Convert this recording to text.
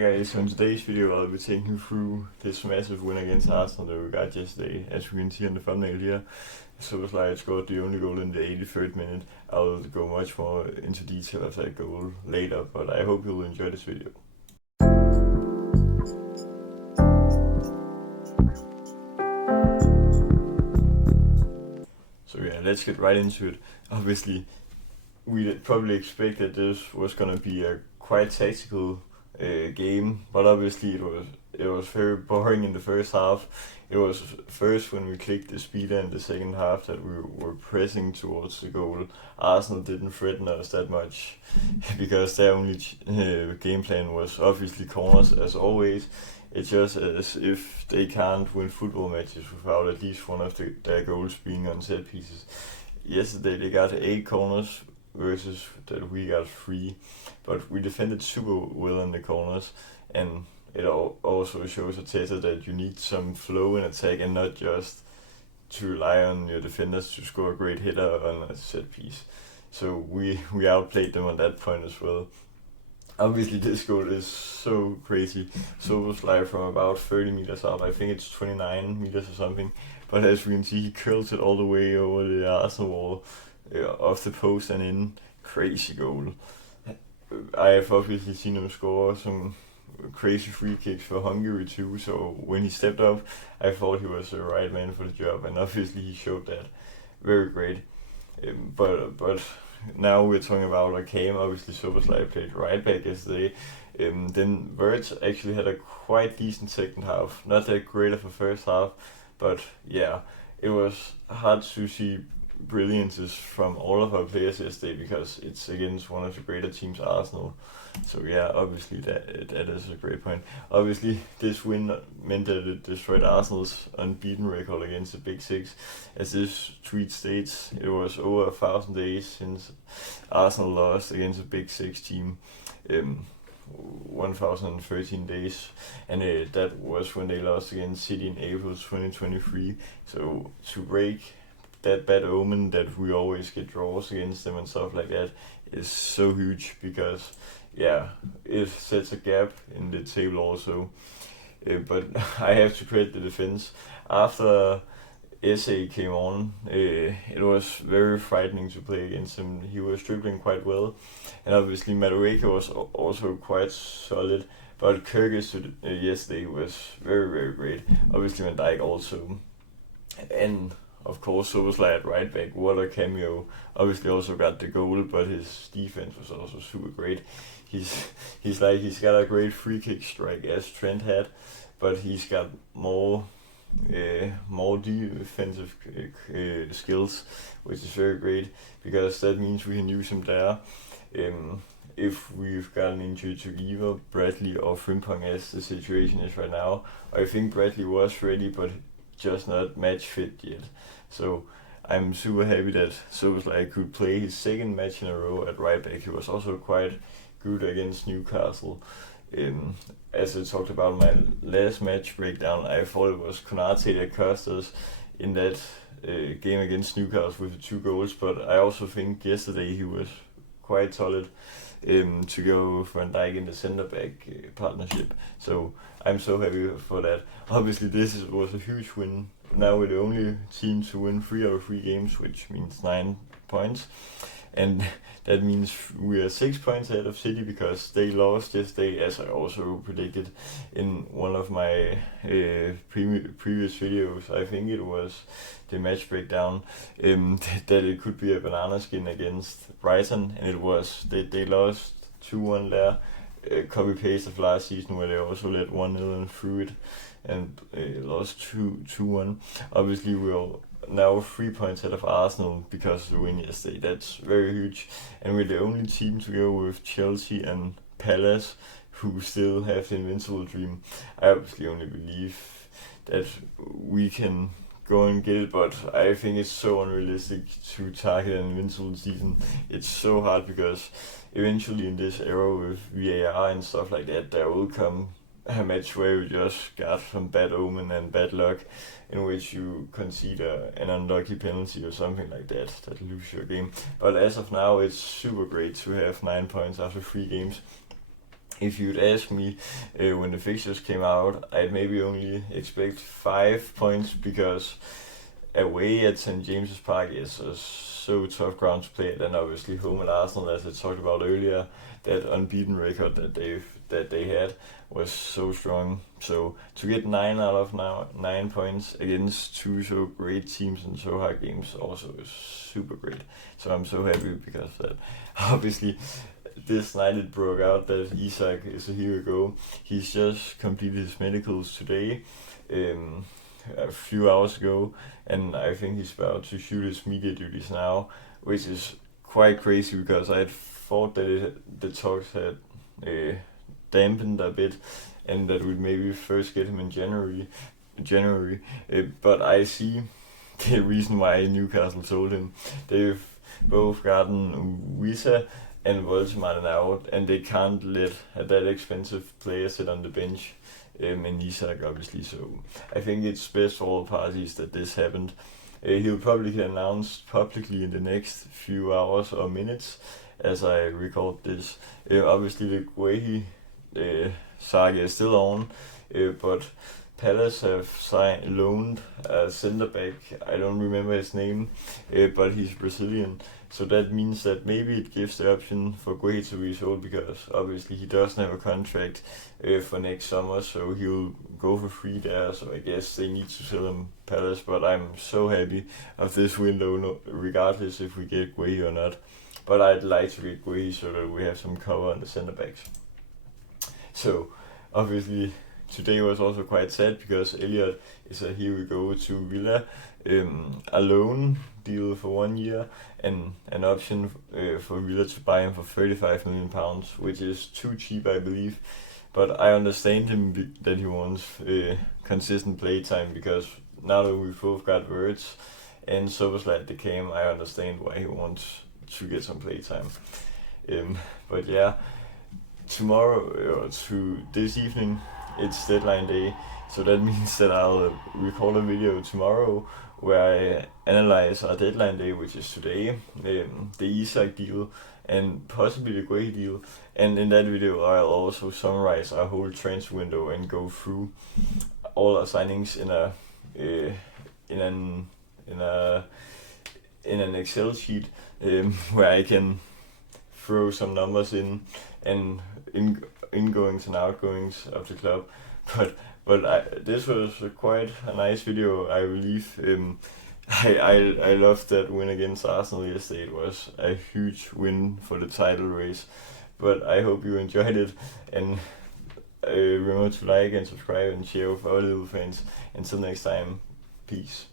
guys, so in today's video I'll be taking you through this massive win against Arsenal that we got yesterday. As we can see on the thumbnail here, Soboslai scored the only goal in the 83rd minute. I'll go much more into detail of that goal later, but I hope you'll enjoy this video. So yeah, let's get right into it. Obviously, we probably expected this was gonna be a quite tactical game, but obviously it was very boring in the first half. It was first when we clicked the speed in the second half that we were pressing towards the goal. Arsenal didn't threaten us that much because their only game plan was obviously corners as always. It's just as if they can't win football matches without at least one of their goals being on set pieces. Yesterday they got 8 corners versus that we got 3, but we defended super well in the corners, and it also shows Arteta that you need some flow in attack and not just to rely on your defenders to score a great header on a set piece. So we outplayed them on that point as well. Obviously this goal is so crazy. Soboslai from about 30 meters out, I think it's 29 meters or something, but as we can see he curls it all the way over the Arsenal wall, off the post and in. Crazy goal. I have obviously seen him score some crazy free kicks for Hungary too, so when he stepped up I thought he was the right man for the job, and obviously he showed that. Very great. But now we're talking about a game. Obviously Soboslai played right back yesterday. Then Wirtz actually had a quite decent second half, not that great of a first half, but yeah, it was hard to see brilliances from all of our players yesterday because it's against one of the greater teams, Arsenal. So yeah, obviously that is a great point. Obviously this win meant that it destroyed Arsenal's unbeaten record against the Big Six. As this tweet states, it was over 1,000 days since Arsenal lost against a Big Six team. 1013 days, and that was when they lost against City in April 2023. So to break that bad omen that we always get draws against them and stuff like that is so huge, because yeah, it sets a gap in the table also. But I have to credit the defense. After SA came on, it was very frightening to play against him. He was dribbling quite well, and obviously Madueke was also quite solid, but Kyrgyz yesterday was very great. Obviously Van Dijk also, and of course Soboslai at right back, what a cameo. Obviously also got the goal, but his defense was also super great. He's got a great free kick strike as Trent had, but he's got more defensive skills, which is very great, because that means we can use him there. If we've got an injury to either Bradley or Frimpong, as the situation is right now, I think Bradley was ready, but just not match fit yet. So I'm super happy that Soboslai could play his second match in a row at right back. He was also quite good against Newcastle. As I talked about in my last match breakdown, I thought it was Konate that cost us in that game against Newcastle with the 2 goals, but I also think yesterday he was quite solid to go for Van Dijk in the centre back partnership. So I'm so happy for that. Obviously this was a huge win. Now we're the only team to win 3 out of 3 games, which means 9 points. And that means we are 6 points ahead of City because they lost yesterday, as I also predicted in one of my previous videos. I think it was the match breakdown, that it could be a banana skin against Brighton, and it was. They lost 2-1 there, copy paste of last season where they also led 1-0 and threw it and lost 2-1. Obviously we're now 3 points ahead of Arsenal because of the win yesterday. That's very huge, and we're the only team to go with Chelsea and Palace, who still have the invincible dream. I obviously only believe that we can go and get it, but I think it's so unrealistic to target an invincible season. It's so hard because eventually in this era with VAR and stuff like that, there will come a match where you just got some bad omen and bad luck, in which you concede an unlucky penalty or something like that lose your game. But as of now, it's super great to have 9 points after 3 games. if you'd ask me when the fixtures came out, I'd maybe only expect 5 points because away at St James's Park is a so tough ground to play at, and obviously home at Arsenal, as I talked about earlier, that unbeaten record that they had was so strong. So to get 9 points against two so great teams in so hard games also is super great. So I'm so happy because of that. Obviously, this night it broke out that Isak is a hero go. He's just completed his medicals today, a few hours ago, and I think he's about to shoot his media duties now, which is quite crazy because I had thought that the talks had dampened a bit, and that we'd maybe first get him in January. But I see the reason why Newcastle sold him. They've both gotten Wisa and Voltman out, and they can't let that expensive player sit on the bench. And Isak, obviously, so I think it's best for all parties that this happened. He'll probably get announced publicly in the next few hours or minutes as I record this. Obviously, the Guehi saga is still on, but Palace have loaned a centre back. I don't remember his name, but he's Brazilian. So that means that maybe it gives the option for Guehi to be sold because obviously he doesn't have a contract for next summer, so he'll go for free there. So I guess they need to sell him Palace, but I'm so happy of this window, regardless if we get Guehi or not. But I'd like to get Guehi so that we have some cover on the centre backs. So obviously today was also quite sad because Elliot is a here we go to Villa, a loan deal for 1 year and an option for Villa to buy him for £35 million, which is too cheap, I believe. But I understand him that he wants consistent play time because now that we've both got Words and Soberslide the came, I understand why he wants to get some play time. But yeah, tomorrow or to this evening, it's deadline day, so that means that I'll record a video tomorrow where I analyze our deadline day, which is today, the Isak deal and possibly the Guehi deal. And in that video, I'll also summarize our whole transfer window and go through all our signings in an Excel sheet where I can throw some numbers in and ingoings and outgoings of the club. But this was quite a nice video, I believe. I loved that win against Arsenal yesterday. It was a huge win for the title race. But I hope you enjoyed it, and remember to like and subscribe and share with our little fans. Until next time, peace.